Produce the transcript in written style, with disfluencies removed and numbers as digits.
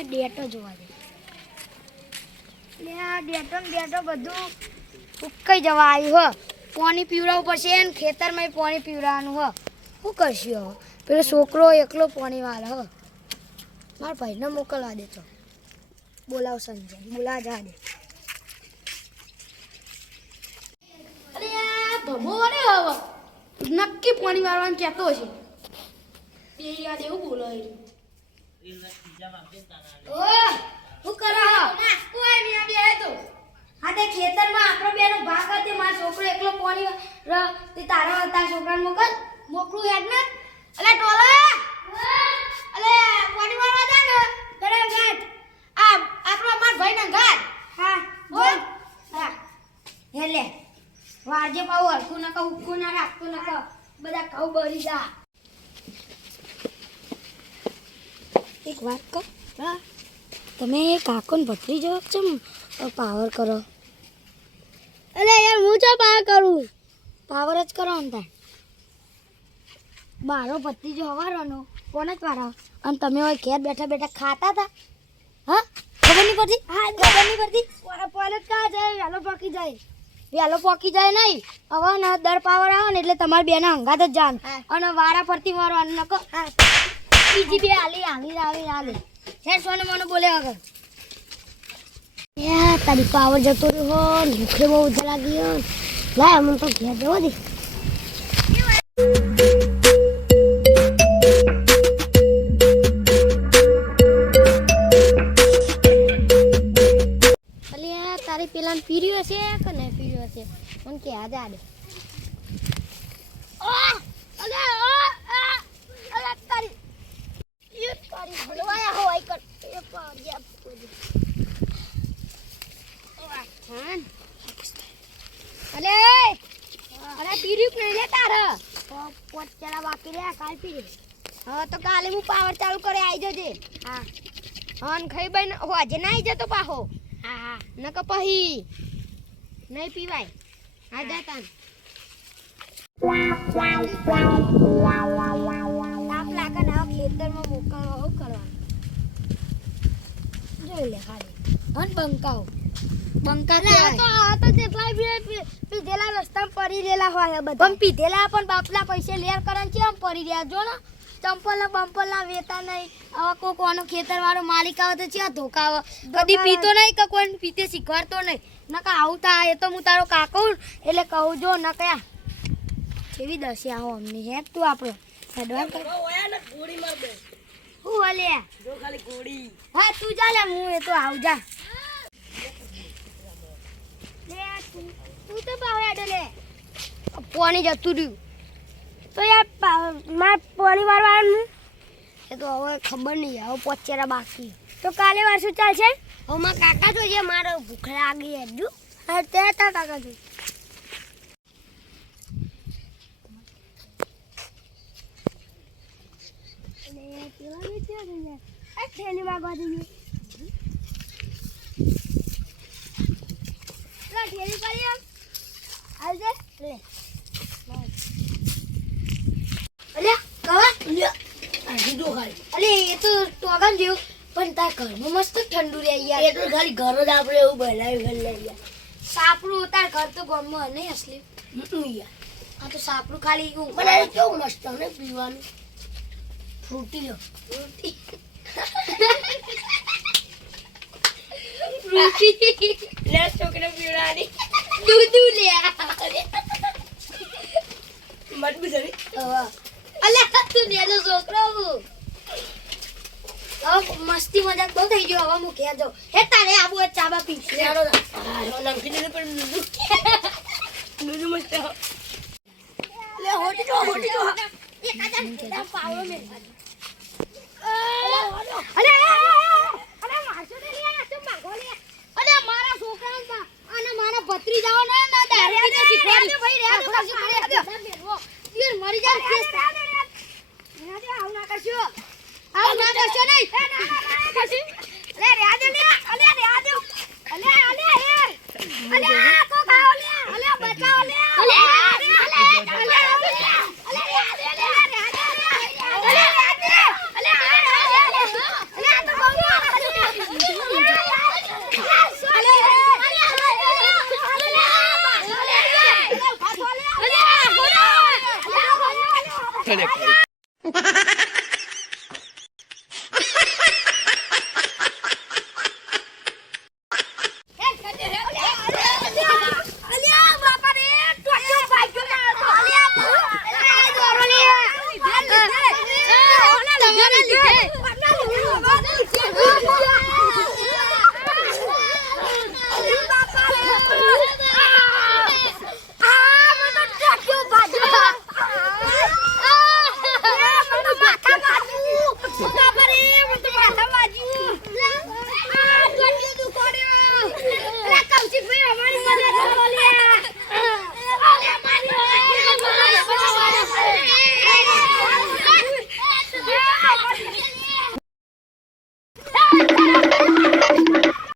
આ ડેટો જોવા દે લે આ ડેટો બધું ઉકાઈ જવા આવ્યું હો પાણી પીવડાવવું પડશે ને ખેતરમાં પાણી પીવડાવવાનું હો શું કરશું હવે પેલો છોકરો એકલો પાણી વાળે હો મારા ભાઈને મોકલવા દે તો બોલાવ સંજય બોલા જા દે અરે આ ભમો વળે હવે નક્કી પાણી વાળવાનું કહેતો હશે બે યાદ એવું બોલો શું કરો કોઈ નહીં આવી તો હા તે ખેતરમાં આપણો બેનો ભાગ હતો મારો છોકરો એકલો પાણી તે તારા છોકરાને મોકલું યાદ ને અલે ટોલા અલે પાણી વાળવા જા ને બરાબર ગાટ આ આપણો અમાર ભાઈના ગાટ હા બોલ હા હેલે વાજે પાવ હરખું નકા ઉક્કું ના રાખતો નકા બધા ખાવ બળી જા એક વાત કહો હા તમે કાકોને ભત્રીજો ચમ પાવર કરો અરે યાર હું ચા પાવર કરું પાવર જ કરો ને તાર મારો ભત્રીજો હવારનો કોને જ વાળા અને તમે હોય ઘેર બેઠા બેઠા ખાતા હતા હા ખબર નહીં પડતી હા ખબર નહીં પડતી પોલટ કા જાય વહેલો પોકી જાય નહીં હવે ને દર પાવર આવે ને એટલે તમારે બેના હંગાત જ જાન અને વારા ફરતી મારો અન્ન નકો બીજી બે હાલી હે સોને મને બોલે આગળ યા તારી પાવર જતો રહ્યો હો ભૂખે બહુ લાગી હો લાય અમને તો ઘેર જવો દે અલ્યા તારી પેલાને પીર્યો છે કે નહીં પીર્યો છે મને કે આજે આડે તારી હલવાયા હો આઈ કર એ પાડ્યા અરે પીર્યું નહીં લે તારે પોત ચલા બાકી રે કાલ પીરી હા તો કાલે હું પાવર ચાલુ કરે આવી જજે હા હા ને ખાઈ બાઈ હો આજે ના આવી જતો પાહો હા નક પહી નહીં પીવાય હા જા તાન તાપ લાગે ને ખેતરમાં મોકલવા હું કરવા જોઈ લે ખાલી હન બંકાવ તો જેટલા પીધેલા રસ્તામાં પડી રહેલા હોય બધા પણ પીધેલા પણ બાપલા પૈસે લેર કરે કેમ પડી રહ્યા જો ને ચંપલ બંપલના વેતા નહીં હવે કોઈ કોનો ખેતર વાળો માલિક આવે તો ક્યાં ધોકા આવે કદી પીતો નહીં કે કોઈ પીતે શીખવાડતો નહીં નકા આવું તા એ તો હું તારો કાકો એટલે કહું જો ન કયા કેવી દશી આવો અમને હેડ તું આપણો એડવાન્સ ગોળી માર દે હું વાલે જો ખાલી ગોળી હા તું જા લે હું એ તો આવ જા તું તો પાવે આડલે પાણી જતું રહ્યું તો યાર માર પાણી વાળવાનું એ તો હવે ખબર નહીં હવે પોચેરા બાકી તો કાલે વાર શું ચાલશે હવે મારા કાકા જોઈએ મારો ભૂખ લાગી હજુ હા તે તા કાકા જોઈ થેલી વાગવા દઈએ થેલી કરી આવજે લે અલ્યા કવા કીધું ખાલી અલે એ તો ટોગન જેવું પણ તાર ઘરમાં મસ્ત ઠંડુ રહે યાર એ તો ખાલી ઘર જ આપણે એવું બનાવી યાર સાપડું તાર ઘર તો ગમમાં નહીં અસલી યાર આ તો સાપડું ખાલી પણ એ કેવું મસ્ત ને પીવાનું ફ્રૂટી લો ફ્રૂટી લે છોકરા પીવડાની દૂધ લે મજબૂત છે અલે તું લે લો છોકરો મસ્તી મજાક બહુ થઈ ગયો હવે હું ઘેર જાઉં હે તારે આબુ ચાબા પી લેડો ના નમકીન ને પણ દૂધ મસ્ત લે હોટી જો એક આજા પાવડો મે અરે